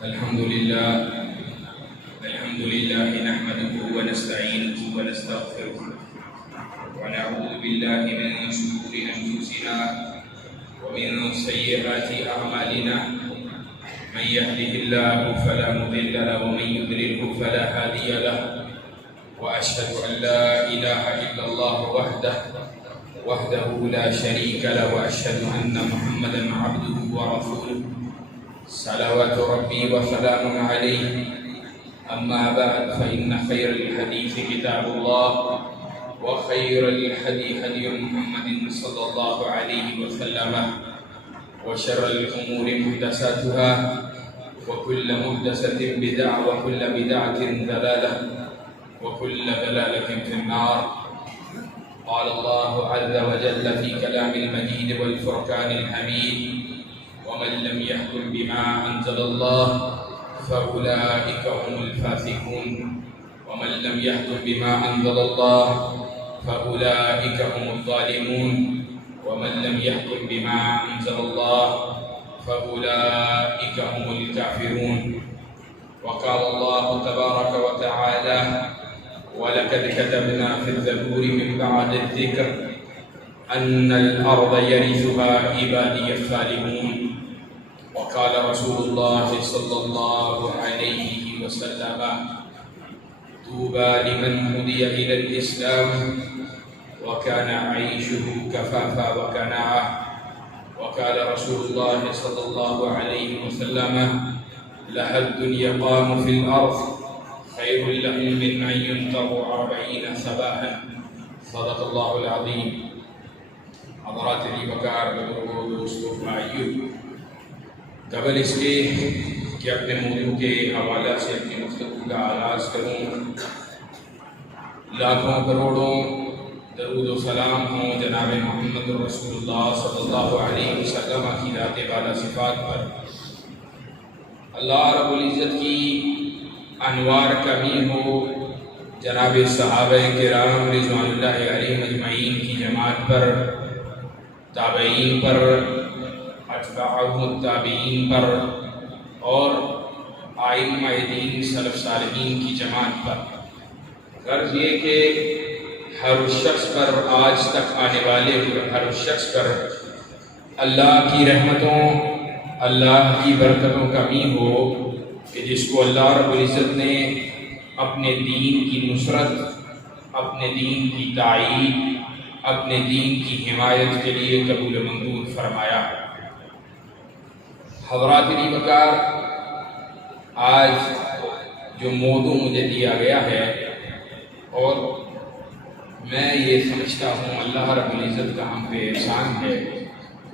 الحمد لله نحمده ونستعينه ونستغفره ونعوذ بالله من شرور أنفسنا ومن سيئات أعمالنا. من يهده الله فلا مضل له ومن يضلله فلا هادي له، وأشهد أن لا إله إلا الله وحده لا شريك له، وأشهد أن محمدا عبده ورسوله صلوات ربي وسلامه عليه. أما بعد فإن خير الحديث كتاب الله، وخير الهدي هدي محمد صلى الله عليه وسلم، وشر الأمور محدثاتها، وكل محدثة بدعة، وكل بدعة ضلالة، وكل ضلالة في النار. قال الله عز وجل في كلام المجيد والفرقان الحميد: ومن لم يحكم بما أنزل الله فأولئك هم الفاسقون، ومن لم يحكم بما أنزل الله فأولئك هم الظالمون، ومن لم يحكم بما أنزل الله فأولئك هم الكافرون. وقال الله تبارك وتعالى: ولقد كتبنا في الزبور من بعد الذكر أن الأرض يرثها عبادي الصالحون. وقال رسول الله صلى الله عليه وسلم: طوبى لمن هدي إلى الإسلام وكان عيشه كفافا وقناعة. وقال رسول الله صلى الله عليه وسلم: لها الدنيا قام في الأرض خير لهم من أن ينتظروا 40 صباحا. صدق الله العظيم. حضرات علی وقار، بزرگوں، دوستوں، بھائیوں، قبل اس کے کہ اپنے موضوع کے حوالہ سے اپنی گفتگو کا آغاز کروں، لاکھوں کروڑوں درود و سلام ہوں جناب محمد رسول اللہ صلی اللہ علیہ وسلم کی ذات بالا صفات پر۔ اللہ رب العزت کی انوار کمی ہو جناب صحابہ کرام رضوان اللہ علیہم اجمعین کی جماعت پر، تابعین پر، اتباعہم التابعین پر، اور ائمہ دین سلف صالحین کی جماعت پر۔ غرض یہ کہ ہر شخص پر، آج تک آنے والے ہر شخص پر اللہ کی رحمتوں، اللہ کی برکتوں کا کمی ہو کہ جس کو اللہ رب العزت نے اپنے دین کی نصرت، اپنے دین کی تائید، اپنے دین کی حمایت کے لیے قبول منظور فرمایا۔ حضرات علی وقار، آج جو موضوع مجھے دیا گیا ہے، اور میں یہ سمجھتا ہوں اللہ رب العزت کا ہم پہ احسان ہے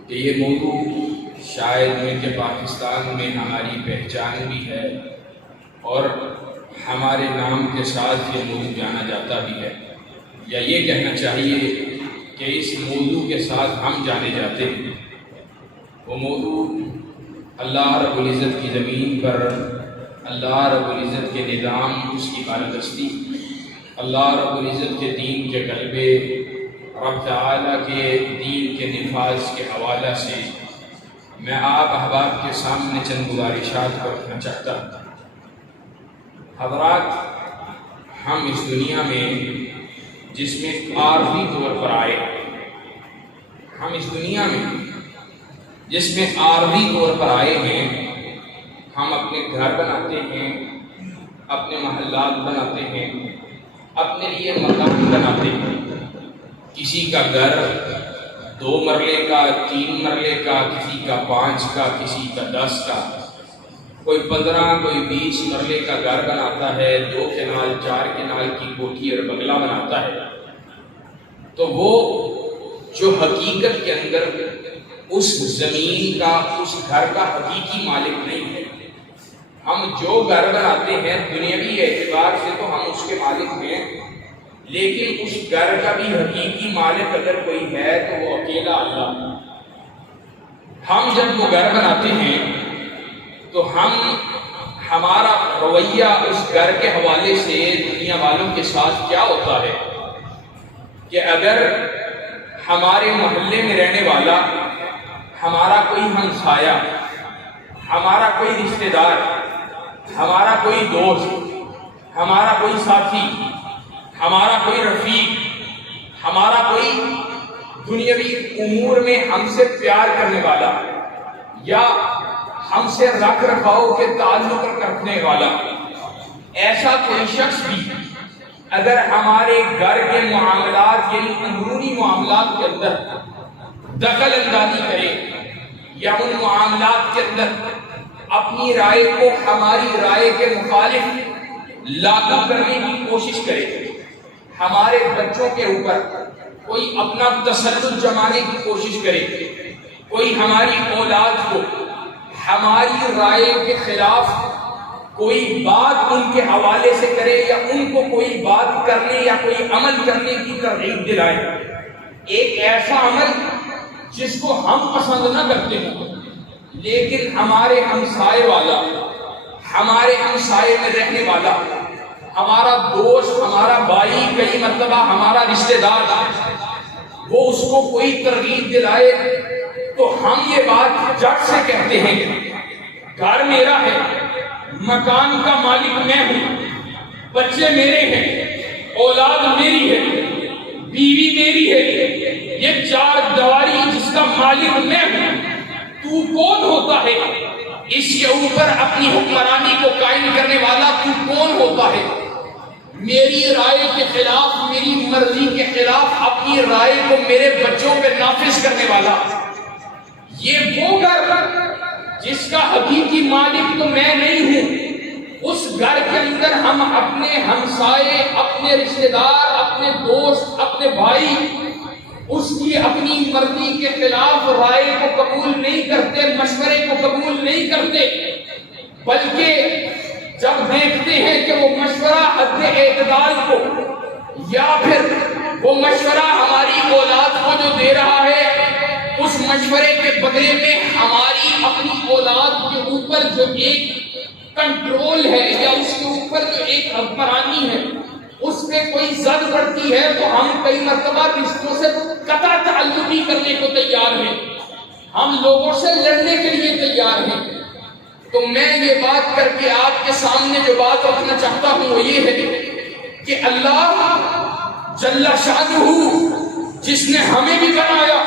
کہ یہ موضوع شاید ملک پاکستان میں ہماری پہچان بھی ہے، اور ہمارے نام کے ساتھ یہ موضوع جانا جاتا بھی ہے، یا یہ کہنا چاہیے کہ اس موضوع کے ساتھ ہم جانے جاتے ہیں۔ وہ موضوع اللہ رب العزت کی زمین پر، اللہ رب العزت کے نظام، اس کی بالادستی، اللہ رب العزت کے دین کے غلبے، رب تعالیٰ کے دین کے نفاذ کے حوالہ سے میں آپ احباب کے سامنے چند گزارشات کو رکھنا چاہتا ہوں۔ حضرات، ہم اس دنیا میں جس میں عارضی طور پر آئے، ہم اس دنیا میں جس میں عارضی طور پر آئے ہیں، ہم اپنے گھر بناتے ہیں، اپنے محلات بناتے ہیں، اپنے لیے مکان بناتے ہیں۔ کسی کا گھر 2 مرلے کا، 3 مرلے کا، کسی کا 5 کا، کسی کا 10 کا، کوئی 15، کوئی 20 مرلے کا گھر بناتا ہے، 2 کنال 4 کنال کی کوٹھی اور بنگلہ بناتا ہے۔ تو وہ جو حقیقت کے اندر اس زمین کا، اس گھر کا حقیقی مالک نہیں ہے۔ ہم جو گھر بناتے ہیں دنیاوی اعتبار سے تو ہم اس کے مالک ہیں، لیکن اس گھر کا بھی حقیقی مالک اگر کوئی ہے تو وہ اکیلا اللہ۔ ہم جب وہ گھر بناتے ہیں تو ہمارا رویہ اس گھر کے حوالے سے دنیا والوں کے ساتھ کیا ہوتا ہے کہ اگر ہمارے محلے میں رہنے والا، ہمارا کوئی ہمسایہ، ہمارا کوئی رشتہ دار ہمارا کوئی دوست، ہمارا کوئی ساتھی، ہمارا کوئی رفیق، ہمارا کوئی دنیاوی امور میں ہم سے پیار کرنے والا یا ہم سے رکھ رکھاؤ کے تعلق رکھنے والا ایسا کوئی شخص بھی اگر ہمارے گھر کے معاملات یعنی اندرونی معاملات کے اندر دخل اندازی کرے یا ان معاملات کے اندر اپنی رائے کو ہماری رائے کے مخالف لاگو کرنے کی کوشش کرے، ہمارے بچوں کے اوپر کوئی اپنا تسلط جمانے کی کوشش کرے، کوئی ہماری اولاد کو ہماری رائے کے خلاف کوئی بات ان کے حوالے سے کرے یا ان کو کوئی بات کرنے یا کوئی عمل کرنے کی ترغیب دلائے، ایک ایسا عمل جس کو ہم پسند نہ کرتے ہیں لیکن ہمارے ہمسائے والا، ہمارے ہمسائے میں رہنے والا، ہمارا دوست، ہمارا بھائی، کئی مرتبہ ہمارا رشتہ دار، وہ اس کو کوئی ترغیب دلائے تو ہم یہ بات جٹ سے کہتے ہیں گھر میرا ہے، مکان کا مالک میں ہوں، بچے میرے ہیں، اولاد میری ہے، بیوی میری ہے، یہ چار دیواری جس کا مالک میں ہوں، تو کون ہوتا ہے اس کے اوپر اپنی حکمرانی کو قائم کرنے والا؟ تو کون ہوتا ہے میری رائے کے خلاف، میری مرضی کے خلاف اپنی رائے کو میرے بچوں پہ نافذ کرنے والا؟ یہ وہ گھر جس کا حقیقی مالک تو میں نہیں ہوں، اس گھر کے اندر ہم اپنے ہمسائے، اپنے رشتہ دار، اپنے دوست، اپنے بھائی، اس کی اپنی مرضی کے خلاف رائے کو قبول نہیں کرتے، مشورے کو قبول نہیں کرتے، بلکہ جب دیکھتے ہیں کہ وہ مشورہ حد اعتدال کو یا پھر وہ مشورہ ہماری اولاد کو جو دے رہا ہے اس مشورے کے بدلے میں ہماری اپنی اولاد کے اوپر جو ایک کنٹرول ہے یا اس کے اوپر جو ایک حکمرانی ہے اس پہ کوئی زد پڑتی ہے تو ہم کئی مرتبہ رشتوں سے قطع تعلقی کرنے کو تیار ہیں، ہم لوگوں سے لڑنے کے لیے تیار ہیں۔ تو میں یہ بات کر کے آپ کے سامنے جو بات رکھنا چاہتا ہوں وہ یہ ہے کہ اللہ جل شانہ جس نے ہمیں بھی بنایا،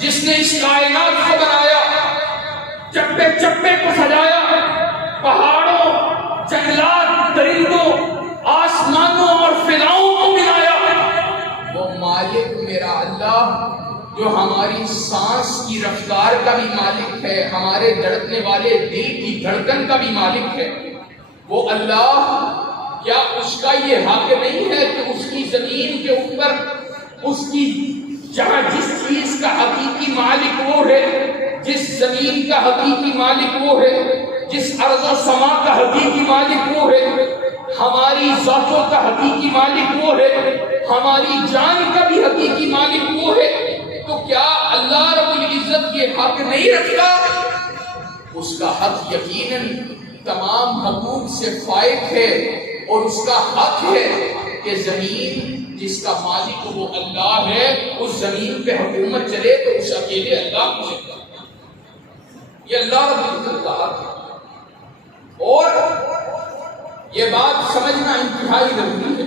جس نے اس کائنات کو بنایا، چپے چپے کو سجایا، پہاڑوں، جنگلات، درندوں، آسمانوں اور فضاؤں کو بنایا، وہ مالک میرا اللہ جو ہماری سانس کی رفتار کا بھی مالک ہے، ہمارے دھڑکنے والے دل کی دھڑکن کا بھی مالک ہے، وہ اللہ کیا اس کا یہ حق نہیں ہے کہ اس کی زمین کے اوپر اس کی جہاں جس چیز کا حقیقی مالک وہ ہے، جس زمین کا حقیقی مالک وہ ہے، جس ارض و سما کا حقیقی مالک وہ ہے، ہماری ذاتوں کا حقیقی مالک وہ ہے، ہماری جان کا بھی حقیقی مالک وہ ہے، تو کیا اللہ رب العزت یہ حق نہیں رکھتا؟ اس کا حق یقیناً تمام حقوق سے فائق ہے اور اس کا حق ہے کہ زمین جس کا مالک وہ اللہ ہے اس زمین پہ حکومت چلے تو اس اکیلے اللہ کو چلتا ہے، یہ اللہ رب العزت کا حق ہے۔ اور یہ بات سمجھنا انتہائی ضروری ہے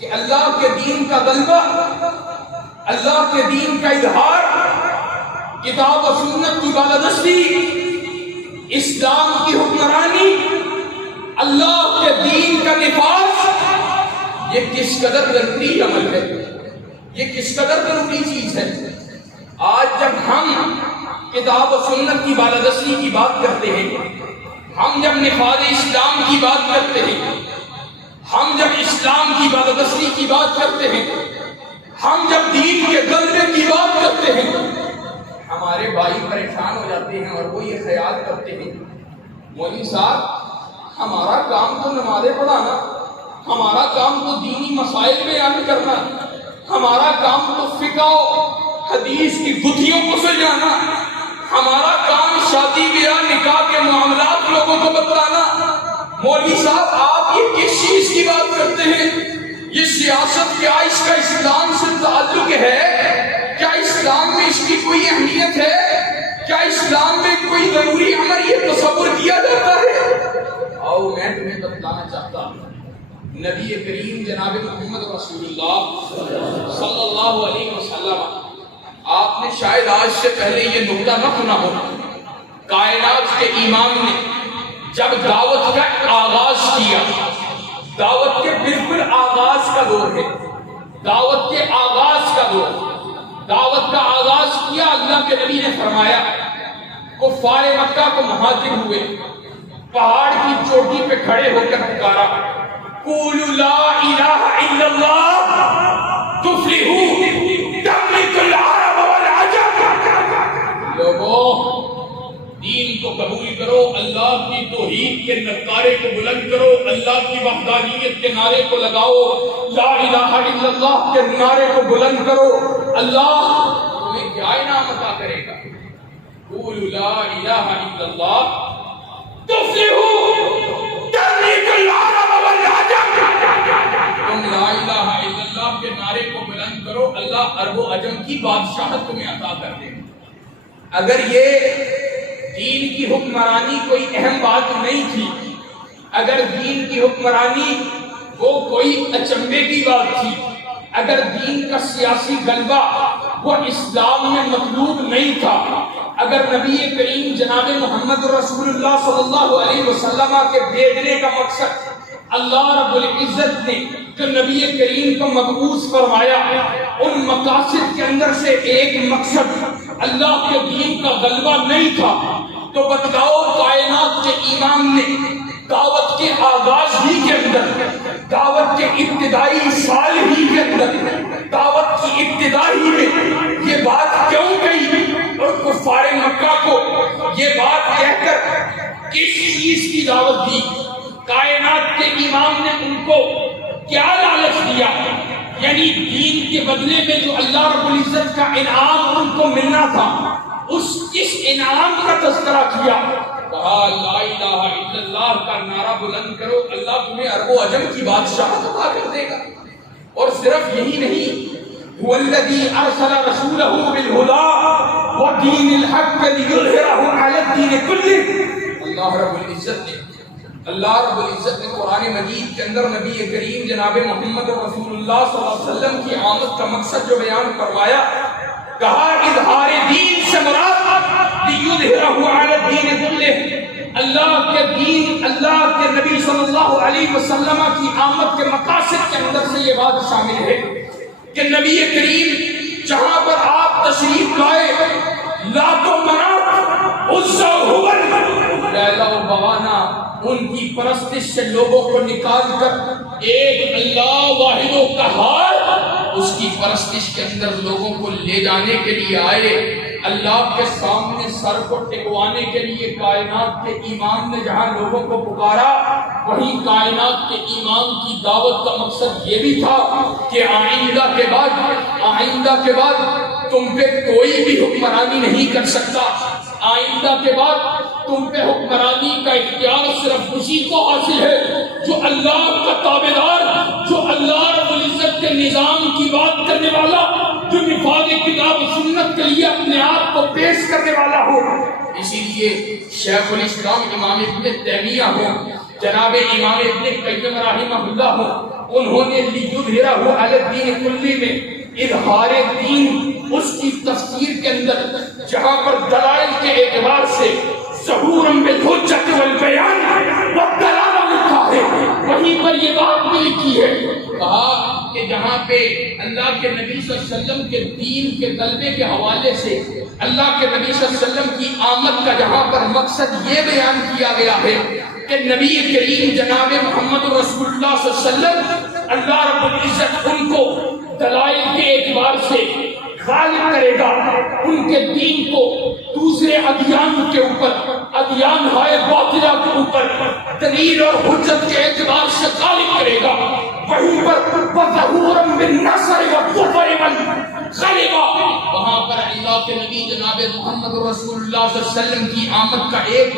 کہ اللہ کے دین کا غلبہ، اللہ کے دین کا اظہار، کتاب و سنت کی بالادستی، اسلام کی حکمرانی، اللہ کے دین کا نفاذ، یہ کس قدر ضروری عمل ہے، یہ کس قدر ضروری چیز ہے۔ آج جب ہم کتاب و سنت کی بالادستی کی بات کرتے ہیں، ہم جب نفاذ اسلام کی بات کرتے ہیں، ہم جب اسلام کی بالادستی کی بات کرتے ہیں، ہم جب دین کے غلبے کی بات کرتے ہیں، ہمارے بھائی پریشان ہو جاتے ہیں اور وہ یہ خیال کرتے ہیں مولوی صاحب ہمارا کام تو نمازیں پڑھانا، ہمارا کام تو دینی مسائل بیان کرنا، ہمارا کام تو فقہ و حدیث کی گتھیوں کو سلجھانا، ہمارا کام شادی بیاہ نکاح کے معاملات لوگوں کو بتانا۔ مولوی صاحب آپ یہ کس چیز کی بات کرتے ہیں؟ یہ سیاست کیا اس کا اسلام سے تعلق ہے؟ کیا اسلام میں اس کی کوئی اہمیت ہے؟ کیا اسلام میں کوئی ضروری عمل یہ تصور کیا جاتا ہے چاہتا۔ نبی کریم جناب محمد رسول اللہ صلی اللہ علیہ وسلم، آپ نے شاید آج سے پہلے یہ نکتہ نہ سنا ہو، کائنات کے امام نے جب دعوت کا آغاز کیا، دعوت کے بالکل آغاز کا دور ہے، دعوت کے آغاز کا دور، دعوت کا آغاز کیا، اللہ کے نبی نے فرمایا، کفار مکہ کو مہاجر ہوئے، پہاڑ کی چوٹی پہ کھڑے ہو کر پکارا، قولوا لا الہ الا اللہ تفلحوا تملک العرب والعجم۔ لوگوں دین کو قبول کرو، اللہ کی توحید کے نعرے کو بلند کرو، اللہ کی وحدانیت کے نعرے کو لگاؤ، لا الہ الا اللہ کے نعرے کو بلند کرو، اللہ تمہیں کیا انعام عطا کرے گا؟ قولوا لا الہ الا اللہ تفلحوا تملک العرب والعجم۔ تم لا الہ الا اللہ کے نعرے کو بلند کرو، اللہ عرب و عجم کی بادشاہت تمہیں عطا کر دے گا۔ اگر یہ دین کی حکمرانی کوئی اہم بات نہیں تھی، اگر دین کی حکمرانی وہ کوئی اچنبے کی بات تھی، اگر دین کا سیاسی غلبہ وہ اسلام میں مطلوب نہیں تھا، اگر نبی کریم جناب محمد رسول اللہ صلی اللہ علیہ وسلم کے بھیجنے کا مقصد اللہ رب العزت نے جو نبی کریم کو مبعوث فرمایا، ان مقاصد کے اندر سے ایک مقصد اللہ کے دین کا غلبہ نہیں تھا، تو بتلاؤ کائنات کے امام نے دعوت کے آغاز ہی کے اندر، دعوت کے ابتدائی سال ہی کے اندر، دعوت کی ابتدائی میں یہ بات کیوں کہی اور کفار مکہ کو یہ بات کہہ کر کس چیز کی دعوت دی؟ کائنات کے امام نے ان کو کیا لالچ دیا؟ یعنی دین کے بدلے میں جو اللہ رب العزت کا انعام ان کو ملنا تھا، اس انعام کا تذکرہ کیا، کہا لا الہ الا اللہ کا نعرہ بلند کرو، اللہ تمہیں عرب و عجم کی بادشاہت عطا کر دے گا۔ اور صرف یہی نہیں، هو الذی ارسل رسولہ بالہدی ودین الحق لیظہرہ علی الدین کلہ۔ اللہ رب العزت نے قرآن مجید کے اندر نبی کریم جناب محمد رسول اللہ صلی اللہ علیہ وسلم کی آمد کا مقصد جو بیان فرمایا، کہا اظہار دین سے مراد لیظہرہ علی الدین کلہ، اللہ کے دین، اللہ کے نبی صلی اللہ علیہ وسلم کی آمد کے مقاصد کے اندر سے یہ بات شامل ہے کہ نبی کریم جہاں پر آپ تشریف لائے، لات و منات، عزا و ہبل، لیلا و بوانا، ان کی پرستش سے لوگوں کو نکال کر ایک اللہ واحد و قہار اس کی پرستش کے اندر لوگوں کو لے جانے کے لیے آئے۔ اللہ کے سامنے سر کو ٹکوانے کے لیے کائنات کے امام نے جہاں لوگوں کو پکارا، وہیں کائنات کے امام کی دعوت کا مقصد یہ بھی تھا کہ آئندہ کے بعد تم پہ کوئی بھی حکمرانی نہیں کر سکتا، آئندہ کے بعد تم پہ حکمرانی کا اختیار صرف اسی کو حاصل ہے جو اللہ کا تابعدار، جو اللہ رب العزت کے نظام کی بات کرنے والا، جو نفاذ کتاب و سنت کے لیے اپنے آپ کو پیش کرنے والا ہو۔ اسی لیے شیخ الاسلام امام ابن تیمیہ ہو، جناب امام ابن قیم رحمہ اللہ ہو، انہوں نے لیظہرہ علی الدین کلہ میں اظہار دین اس کی تفسیر کے اندر جہاں پر دلائل کے اعتبار سے ظہورا بالحجۃ والبیان والدلالہ لکھا ہے، وہیں پر یہ بات بھی لکھی ہے، کہا کہ جہاں پہ اللہ کے نبی صلی اللہ علیہ وسلم کے دین کے غلبے کے حوالے سے اللہ کے نبی صلی اللہ علیہ وسلم کی آمد کا جہاں پر مقصد یہ بیان کیا گیا ہے کہ نبی کریم جناب محمد رسول اللہ صلی اللہ علیہ وسلم، اللہ رب العزت ان کو دلائل کے اعتبار سے غالب کرے گا، ان کے دین کو دوسرے ادیان کے اوپر، ادیان ہائے باطلہ کے اوپر دلیل اور حجت کے اعتبار سے غالب کرے گا۔ وہیں پر وَظَهُورًا بِالنَّصْرِ وَالظُّفَرِ وَالْغَلَبَةِ، وہاں پر اللہ کے نبی جناب محمد رسول اللہ صلی اللہ علیہ وسلم کی آمد کا ایک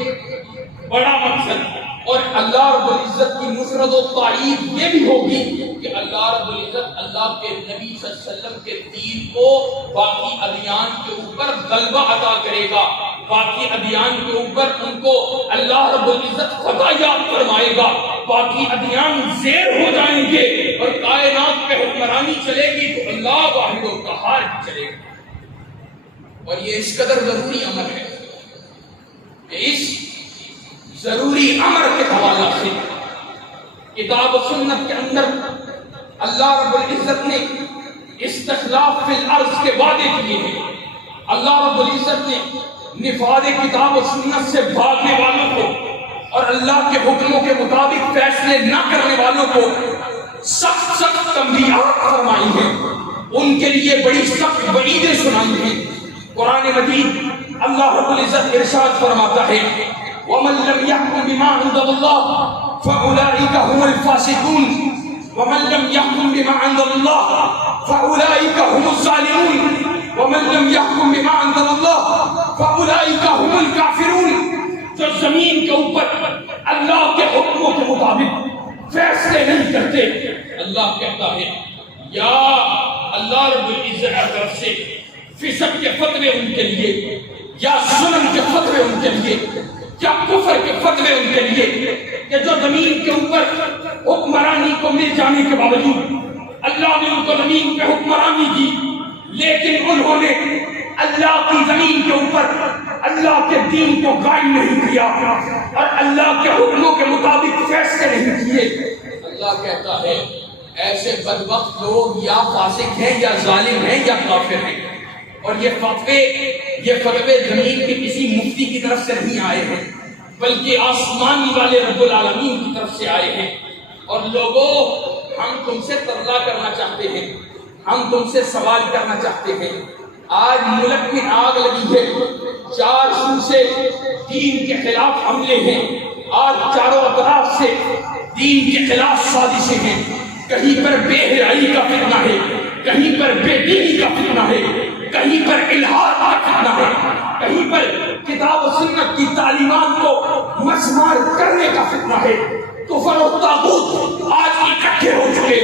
بڑا مقصد اور اللہ رب العزت کی نصرت و تائید یہ بھی ہوگی کہ اللہ رب العزت اللہ کے نبی صلی اللہ علیہ وسلم کے دین کو باقی ادیان کے اوپر غلبہ عطا کرے گا۔ باقی ادیان کے اوپر ان کو اللہ رب العزت فتح یاب فرمائے گا، باقی ادیان زیر ہو جائیں گے اور کائنات پہ حکمرانی چلے گی تو اللہ واحد القہار ہی چلے گا۔ اور یہ اس قدر ضروری امر ہے کہ اس ضروری امر کے حوالہ سے کتاب و سنت کے اندر اللہ رب العزت نے استخلاف فی الارض کے وعدے کیے ہیں۔ اللہ رب العزت نے نفاذ کتاب و سنت سے بھاگنے والوں کو اور اللہ کے حکموں کے مطابق فیصلے نہ کرنے والوں کو سخت سخت تنبیہات فرمائی ہیں، ان کے لیے بڑی سخت وعیدیں سنائی ہیں۔ قرآن مجید اللہ رب العزت ارشاد فرماتا ہے وَمَن لَّمْ يَحْكُم بِمَا أَنزَلَ اللَّهُ فَأُولَٰئِكَ هُمُ الْفَاسِقُونَ وَمَن لَّمْ يَحْكُم بِمَا أَنزَلَ اللَّهُ فَأُولَٰئِكَ هُمُ الظَّالِمُونَ وَمَن لَّمْ يَحْكُم بِمَا أَنزَلَ اللَّهُ فَأُولَٰئِكَ هُمُ الْكَافِرُونَ جو زمین کے اوپر اللہ کے حکموں کے مطابق فیصلے نہیں کرتے، اللہ کہتا ہے یا اللہ رب العزت کی طرف سے فسق کے فتوے ان کے لیے، یا ظلم کے فتوے ان کے لیے، یا کفر کے فتوے ان کے لیے کہ جو زمین کے اوپر حکمرانی کو مل جانے کے باوجود اللہ نے ان کو زمین پہ حکمرانی دی، لیکن انہوں نے اللہ کی زمین کے اوپر اللہ کے دین کو قائم نہیں کیا اور اللہ کے حکموں کے مطابق فیصلے نہیں کیے۔ اللہ کہتا ہے ایسے بدبخت لوگ یا فاسق ہیں یا ظالم ہیں یا کافر ہیں، اور یہ فتوے زمین کے کسی مفتی کی طرف سے نہیں آئے ہیں بلکہ آسمانی والے رب العالمین کی طرف سے آئے ہیں۔ اور لوگوں، ہم تم سے ترلا کرنا چاہتے ہیں، ہم تم سے سوال کرنا چاہتے ہیں۔ آج ملک میں آگ لگی ہے، چار سو سے دین کے خلاف حملے ہیں، آج چاروں اطراف سے دین کے خلاف سازشیں ہیں، کہیں پر بے حیائی کا فتنہ ہے، کہیں پر بے دینی کا فتنہ ہے، کہیں پر الحاد کا فتنہ ہے، کہیں پر کتاب و سنت کی تعلیمات کو مسمار کرنے کا فتنہ ہے۔ کفر و طاغوت آج اکٹھے ہو چکے،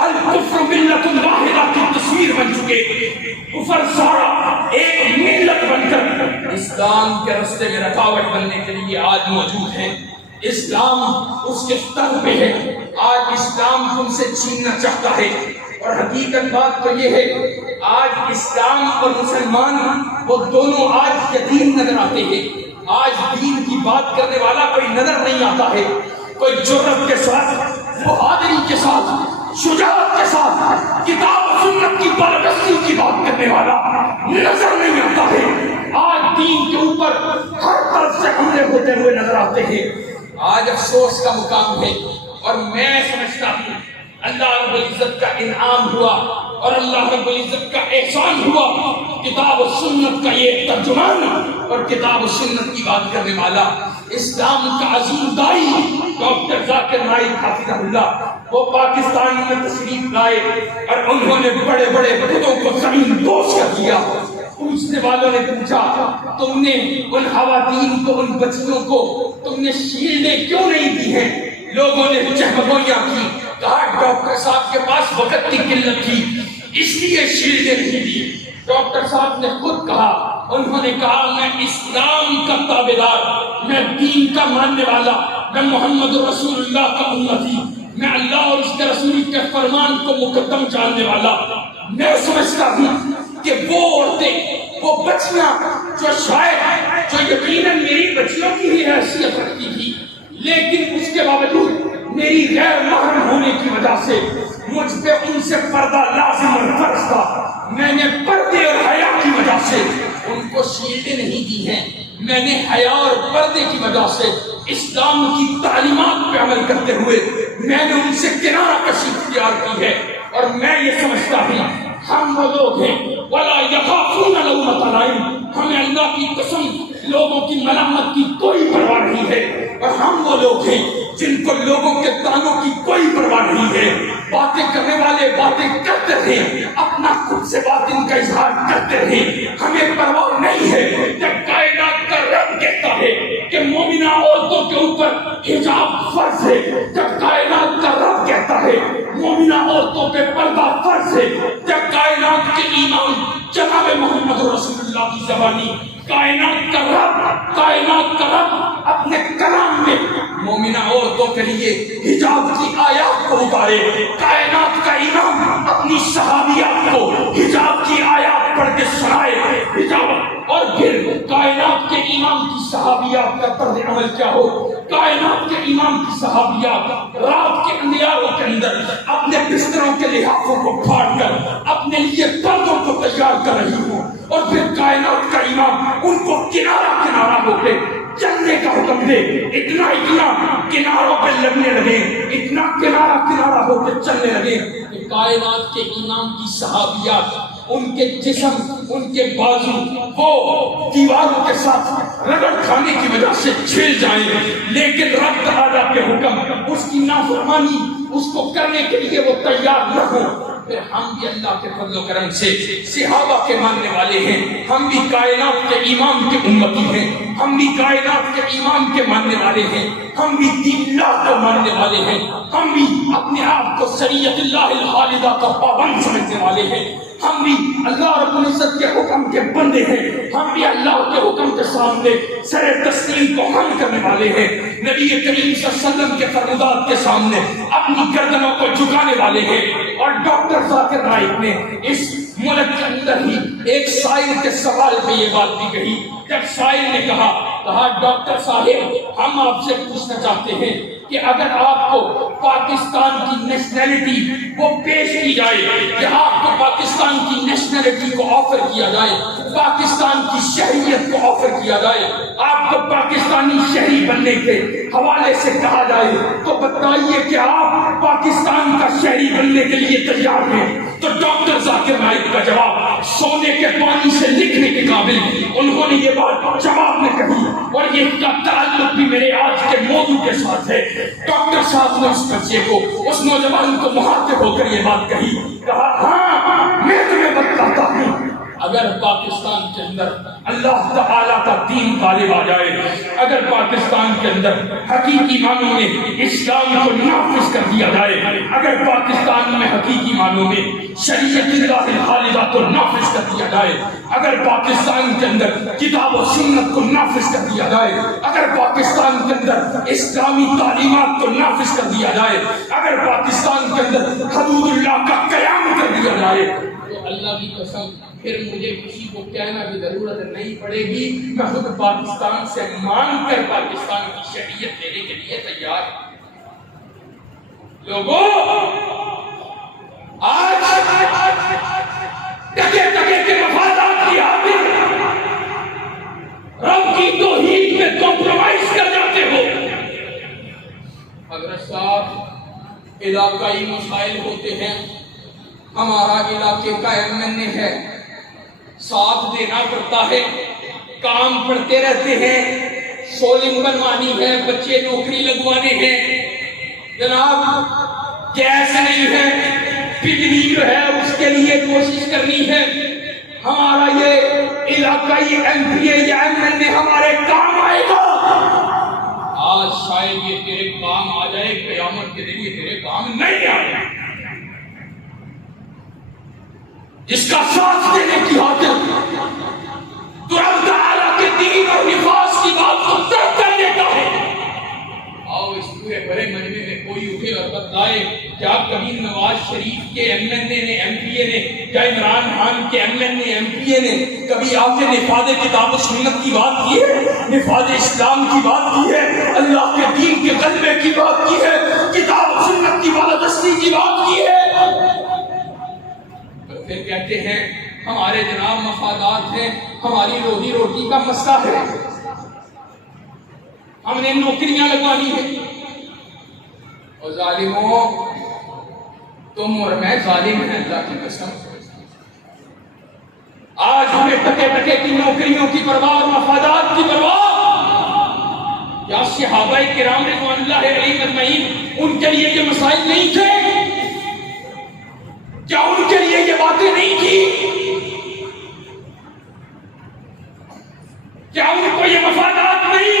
الکفر ملت واحدہ کی تصویر بن چکے، کفر سارا ایک ملت بن کر اسلام کے راستے میں رکاوٹ بننے کے لیے آج موجود ہے۔ اسلام اس کے سر پہ ہے، آج اسلام تم سے چھیننا چاہتا ہے۔ اور حقیقت بات تو یہ ہے آج اسلام اور مسلمان وہ دونوں آج یتیم نظر آتے ہیں۔ آج دین کی بات کرنے والا کوئی نظر نہیں آتا ہے، کوئی جرأت کے ساتھ، بہادری کے ساتھ، شجاعت کے ساتھ کتاب و سنت کی بالادستی کی بات کرنے والا نظر نہیں آتا ہے۔ آج دین کے اوپر ہر طرف سے حملے ہوتے ہوئے نظر آتے ہیں۔ آج افسوس کا مقام ہے، اور میں سمجھتا ہوں اللہ رب العزت کا انعام ہوا اور اللہ رب العزت کا احسان ہوا، کتاب و سنت کا یہ ترجمان اور کتاب و سنت کی بات کرنے والا اسلام کا عظیم دائی ڈاکٹر ذاکر نائک حفظہ اللہ، وہ پاکستان میں تشریف لائے اور انہوں نے بڑے بڑے بتوں کو زمین بوس کر دیا۔ پوچھنے والوں نے پوچھا تم نے ان خواتین کو، ان بچیوں کو تم نے شیلڈیں کیوں نہیں دی ہیں؟ لوگوں نے چہمگوئیاں کی، کہا ڈاکٹر صاحب کے پاس وقت کی قلت تھی اس لیے شیلڈیں نہیں دی۔ ڈاکٹر صاحب نے خود کہا، انہوں نے کہا میں اسلام کا تابعدار، میں دین کا ماننے والا، میں محمد رسول اللہ کا امتی، میں اللہ اور اس کے رسول کے فرمان کو مقدم جاننے والا۔ میں سمجھتا ہوں کہ وہ عورتیں، وہ بچیاں جو شاید جو یقیناً میری بچیوں کی ہی حیثیت رکھتی تھی، لیکن اس کے باوجود میری غیر محرم ہونے کی وجہ سے مجھ پہ ان سے پردہ لازم اور فرض تھا، میں نے پردے اور حیا کی وجہ سے ان کو شیلڈیں نہیں دی ہیں، میں نے حیا اور پردے کی وجہ سے اسلام کی تعلیمات پہ عمل کرتے ہوئے میں نے ان سے کنارہ کشی اختیار کی ہے۔ اور میں یہ سمجھتا ہوں ہم وہ لوگ ہیں وَلَا يَخَافُونَ لَوْمَةَ لَائِمٍ، ہمیں اللہ کی قسم لوگوں کی ملامت کی کوئی پرواہ نہیں ہے، اور ہم وہ لوگ ہیں جن کو لوگوں کے تانوں کی کوئی پرواہ نہیں ہے۔ باتیں کرنے والے باتیں کرتے رہیں، اپنا خود سے باطن کا اظہار کرتے رہیں، ہمیں پرواہ نہیں ہے۔ جب کائنات کا رب کہتا ہے کہ مومنہ عورتوں کے اوپر حجاب فرض ہے، جب کائنات کا رب کہتا ہے مومنہ عورتوں پہ پردہ فرض ہے، جب کائنات کے امام جناب محمد رسول اللہ کی زبانی کائنات کا رب اپنے کلام میں مومنہ عورتوں کے لیے حجاب کی آیات کو اتارے، کائنات کا امام اپنی صحابیات کو حجاب کی آیات پڑھ کے سنائے، حجاب، اور پھر کائنات کے امام کی صحابیات کا طرز عمل کیا ہو؟ کائنات کے امام کی صحابیات رات کے اندھیاروں کے اندر اپنے بستروں کے لحافوں کو پھاڑ کر اپنے لیے پردوں کو تیار کر رہی ہوں، اور پھر کائنات کا امام ان کو کنارہ ہو کے چلنے کا حکم دے، اتنا کناروں پہ لگنے لگے، اتنا کنارہ ہو کے چلنے لگے کہ کائنات کے امام کی صحابیات ان کے جسم، ان کے بازو وہ دیواروں کے ساتھ رگڑ کھانے کی وجہ سے چھل جائیں، لیکن رب تعالیٰ کے حکم، اس کی نافرمانی، اس کو کرنے کے لیے وہ تیار نہ ہو۔ پھر ہم بھی اللہ کے فضل و کرم سے صحابہ کے ماننے والے ہیں، ہم بھی کائنات کے امام کے امتی ہیں، ہم بھی کائنات کے امام کے ماننے والے ہیں، ہم بھی دین اللہ کو ماننے والے ہیں، ہم بھی اپنے آپ کو شریعت اللہ الخالدہ کا پابند سمجھنے والے ہیں، ہم بھی اللہ رب العزت کے حکم کے بندے ہیں، ہم بھی اللہ کے حکم کے سامنے سر تسلیم کو حمل کرنے والے ہیں، نبی کریم صلی اللہ علیہ وسلم کے فرمودات کے سامنے اپنی گردنوں کو جھکانے والے ہیں۔ اور ڈاکٹر ذاکر نائک نے اس ملک کے اندر ہی ایک سائل کے سوال پہ یہ بات بھی کہی، جب سائل نے کہا ڈاکٹر صاحب ہم آپ سے پوچھنا چاہتے ہیں کہ اگر آپ کو پاکستان کی نیشنلٹی وہ پیش کی جائے، کہ آپ کو پاکستان کی نیشنلٹی کو آفر کیا جائے، پاکستان کی شہریت کو آفر کیا جائے، آپ کو پاکستانی شہری بننے کے حوالے سے کہا جائے، تو بتائیے کہ آپ پاکستان کا شہری بننے کے لیے تیار ہیں؟ تو ڈاکٹر ذاکر نائک کا جواب سونے کے پانی سے لکھنے کے قابل، انہوں نے یہ بات جواب میں کہی، اور یہ کا تعلق بھی میرے آج کے موضوع کے ساتھ ہے۔ ڈاکٹر صاحب نے اس بچے کو، اس نوجوان کو مخاطب ہو کر یہ بات کہی، کہا ہاں میں تمہیں بتاتا ہوں، اگر پاکستان کے اندر اللہ تعالیٰ کا دین غالب آ جائے، اگر پاکستان کے اندر حقیقی معنوں میں اسلام کو نافذ کر دیا جائے، اگر پاکستان میں حقیقی معنوں میں شریعت اللہ الخالدہ کو نافذ کر دیا جائے، اگر پاکستان کے اندر کتاب و سنت کو نافذ کر دیا جائے، اگر پاکستان کے اندر اسلامی تعلیمات کو نافذ کر دیا جائے، اگر پاکستان کے اندر حدود اللہ کا قیام کر دیا جائے، تو اللہ کی قسم پھر مجھے کسی کو کہنا کی ضرورت نہیں پڑے گی، میں خود پاکستان سے مانگ کر پاکستان کی شریعت دینے کے لیے تیار ہوں۔ لوگوں آج ٹکے کے مفادات کی خاطر رب کی توحید میں کمپرومائز کر جاتے ہو۔ حضرت صاحب علاقائی مسائل ہوتے ہیں، ہمارا علاقے کا MNA ہے، ساتھ دینا پڑتا ہے، کام پڑتے رہتے ہیں، سولنگ بنوانی ہے، بچے نوکری لگوانے ہیں، جناب گیس نہیں ہے، بجلی جو ہے اس کے لیے کوشش کرنی ہے، ہمارا یہ علاقائی MPA یا MNA ہمارے کام آئے گا۔ آج شاید یہ تیرے کام آ جائے، قیامت کے دن یہ تیرے کام نہیں آئے۔ جس کا ساتھ دینے کی خاطر تو رب تعالیٰ کے دین اور نفاذ کی بات کو ترک کر دیتا ہے۔ آؤ اس پورے بڑے مجمع میں کوئی اٹھے اور بتلائے کیا کبھی نواز شریف کے MNA نے، MPA نے، یا عمران خان کے MNA MPA نے کبھی آپ نے نفاذ کتاب و سنت کی بات کی ہے، نفاذ اسلام کی بات کی ہے، اللہ کے دین کے غلبے کی بات کی ہے، کتاب و سنت کی بالادستی کی بات کی ہے؟ پھر کہتے ہیں ہمارے جناب مفادات ہیں، ہماری روزی روٹی کا مسئلہ ہے، ہم نے نوکریاں لگوانی ہیں۔ اور ظالموں تم اور میں ظالم ہیں اللہ کی قسم۔ آج ہمیں ٹکے کی نوکریوں کی پرواہ اور مفادات کی پرواہ، یا صحابہ کرام رضوان اللہ علیہم اجمعین ان کے لیے یہ مسائل نہیں تھے؟ کیا ان کے لیے یہ باتیں نہیں تھی؟ کیا ان کو یہ مفادات نہیں؟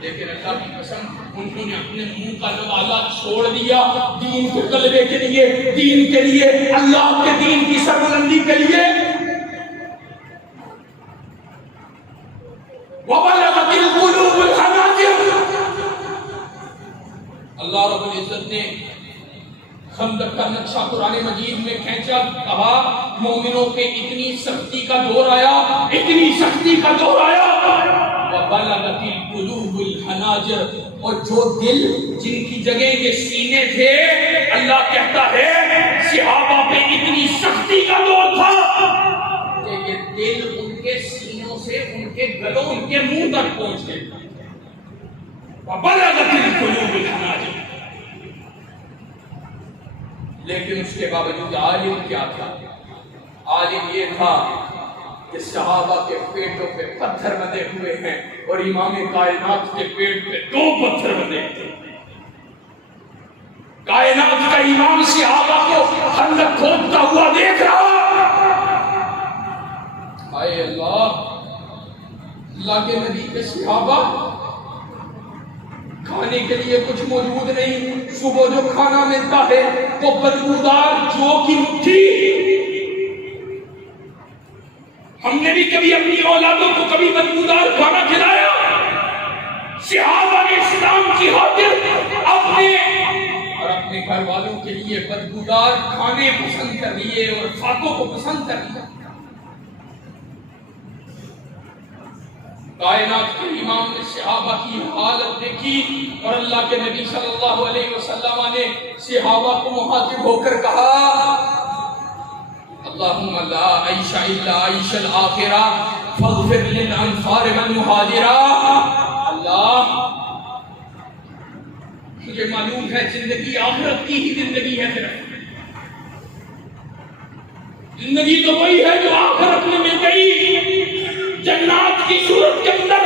لیکن اللہ کی قسم انہوں نے اپنے منہ کا نوالہ چھوڑ دیا دین کے غلبے کے لیے، دین کے لیے، اللہ کے دین کی سربلندی کے لیے۔ نے خندق کا نقشہ قرآن مجید میں کھینچا، کہا مومنوں پہ اتنی سختی کا دور آیا، اتنی سختی کا دور آیا، وَبَلَغَتِ الْقُلُوبُ الْحَنَاجِرَ، اور جو دل جن کی جگہ یہ سینے تھے، اللہ کہتا ہے صحابہ پہ اتنی سختی کا دور تھا کہ یہ دل ان کے سینوں سے ان کے گلوں ان کے منہ تک پہنچ گئے۔ وَبَلَغَتِ الْقُلُوبُ الْحَنَاجِرَ، لیکن اس کے باوجود عالم کیا تھا؟ عالم یہ تھا کہ صحابہ کے پیٹوں پہ پتھر بندھے ہوئے ہیں اور امام کائنات کے پیٹ پہ 2 پتھر بندھے تھے۔ کائنات کا امام صحابہ کو خندق کھودتا ہوا دیکھ رہا، اے اللہ کے نبی کے صحابہ، کھانے کے لیے کچھ موجود نہیں، صبح جو کھانا ملتا ہے وہ بدبودار جو کی مٹھی۔ ہم نے بھی کبھی اپنی اولادوں کو کبھی بدبودار کھانا کھلایا؟ صحابہ نے اسلام کی خاطر اپنے اور اپنے گھر والوں کے لیے بدبودار کھانے پسند کر لیے اور فاتوں کو پسند کر لیا۔ کائنات کے امام نے صحابہ کی حالت دیکھی اور اللہ کے نبی صلی اللہ علیہ وسلم نے صحابہ کو مخاطب ہو کر کہا، اللہم لا عیش الا عیش الآخرہ فاغفر للانصار والمہاجرہ۔ اللہ، مجھے معلوم ہے زندگی آخرت کی ہی زندگی ہے، زندگی تو وہی ہے جو آخرت میں مل گئی، جنات کی صورت کے اندر،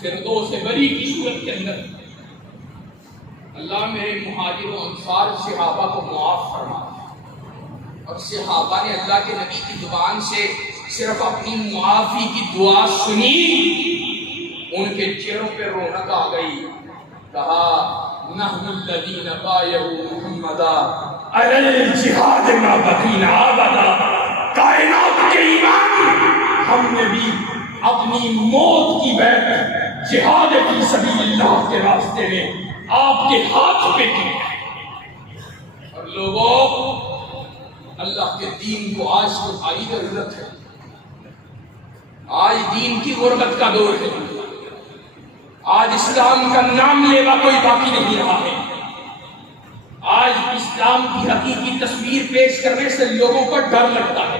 فردوس بری کی صورت کے اندر۔ اللہ میرے مہاجر و انصار صحابہ کو معاف فرما، اور صحابہ نے اللہ کے نبی کی زبان سے صرف اپنی معافی کی دعا سنی، ان کے چہروں پہ رونق آ گئی۔ کہا نحن الذین بایعوا محمدا علی الجہاد ما بقینا ابدا۔ کائنات کے امام، ہم نے بھی اپنی موت کی بیعت جہاد فی سبیل اللہ کے راستے میں آپ کے ہاتھ پہ کی۔ اور لوگوں، اللہ کے دین کو آج تو بھائی ضرورت ہے، آج دین کی غربت کا دور ہے، آج اسلام کا نام لیوا کوئی باقی نہیں رہا ہے، آج اسلام کی حقیقی تصویر پیش کرنے سے لوگوں کو ڈر لگتا ہے۔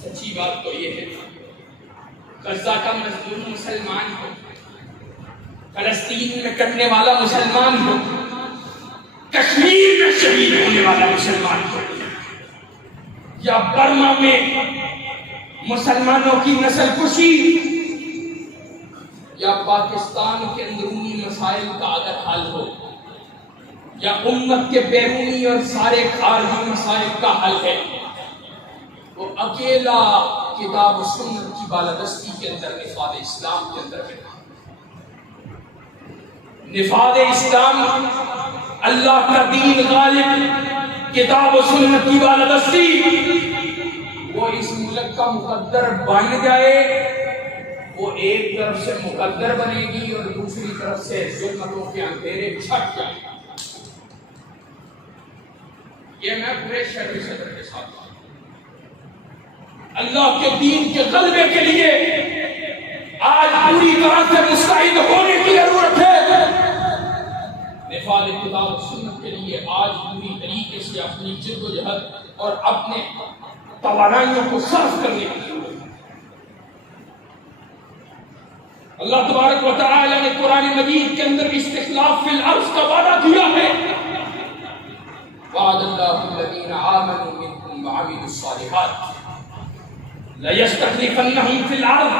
سچی بات تو یہ ہے، غزہ کا مظلوم مسلمان ہو، فلسطین میں کٹنے والا مسلمان ہو، کشمیر میں شہید ہونے والا مسلمان ہو، یا برما میں مسلمانوں کی نسل کشی، یا پاکستان کے اندرونی مسائل کا اگر حل ہو، یا امت کے بیرونی اور سارے خارجی مسائل کا حل ہے، وہ اکیلا کتاب و سنت کی بالادستی کے اندر نفاذ اسلام کے اندر ہے۔ نفاذ اسلام، اللہ کا دین غالب، کتاب و سنت کی بالادستی، وہ اس ملک کا مقدر بن جائے، وہ ایک طرف سے مقدر بنے گی اور دوسری طرف سے ظلمتوں کے اندھیرے چھٹ جائیں۔ یہ میں پورے شرعی صدر کے ساتھ اللہ کے دین کے غلبے کے لیے آج پوری طرح سے مستعد ہونے کی ضرورت ہے۔ نفاذ کتاب و سنت کے لیے آج پوری طریقے سے اپنی جد و جہد اور اپنے توانائیوں کو صرف کرنے کی ضرورت ہے۔ اللہ تبارک و تعالی نے قرآن مجید کے اندر استخلاف فی الارض کا وعدہ کیا ہے۔ وعد اللہ الذین آمنوا منکم وعملوا الصالحات لَيَسْتَخْلِفَنَّهُمْ فِي الْأَرْضِ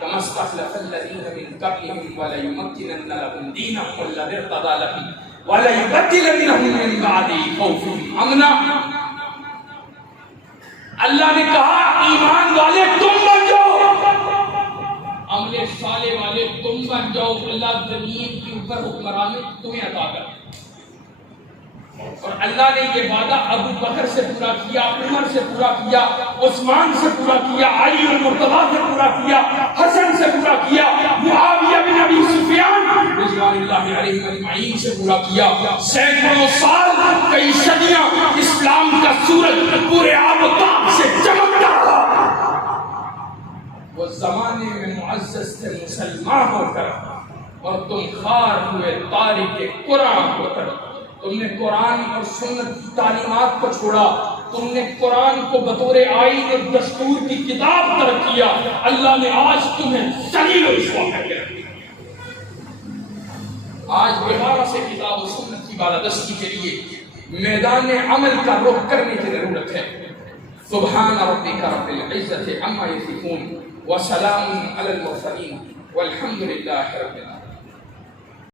كَمَا اسْتَخْلَفَ الَّذِينَ مِنْ قَبْلِهِمْ وَلَيُمَكِّنَنَّ لَهُمْ دِينَهُمُ الَّذِي ارْتَضَىٰ لَهُمْ وَلَيُبَدِّلَنَّهُم مِّن بَعْدِ خَوْفِهِمْ أَمْنًا۔ اللہ نے کہا ایمان والے تم بن جاؤ، عمل صالح والے تم بن جاؤ، اللہ زمین کے اوپر حکمرانی تمہیں عطا کر۔ اور اللہ نے یہ وعدہ ابو بکر سے پورا کیا، عمر سے پورا کیا، عثمان سے پورا کیا، علی المرتضیٰ سے پورا کیا، حسن سے پورا کیا، معاویہ بن ابی سفیان رضوان اللہ علیہ کریم اجمعین سے پورا کیا. سینکڑوں سال، کئی صدیاں اسلام کا سورج پورے آب و تاب سے چمکتا رہا. وہ زمانے میں معزز تھے مسلمان ہو کر، اور تم خار ہوئے تاریخ قرآن ہو کر. تم نے قرآن اور سنت کی تعلیمات کو چھوڑا. تم نے قرآن کو بطور آئین اور دستور کی کتاب ترک کیا. اللہ نے آج تمہیں ذلیل و رسوا کر کے رکھا. آج دوبارہ سے کتاب و سنت کی بالادستی کے لیے میدان عمل کا رخ کرنے کی ضرورت ہے. سبحان ربک رب العزت عما یصفون وسلام علی المرسلین والحمد للہ رب العالمین.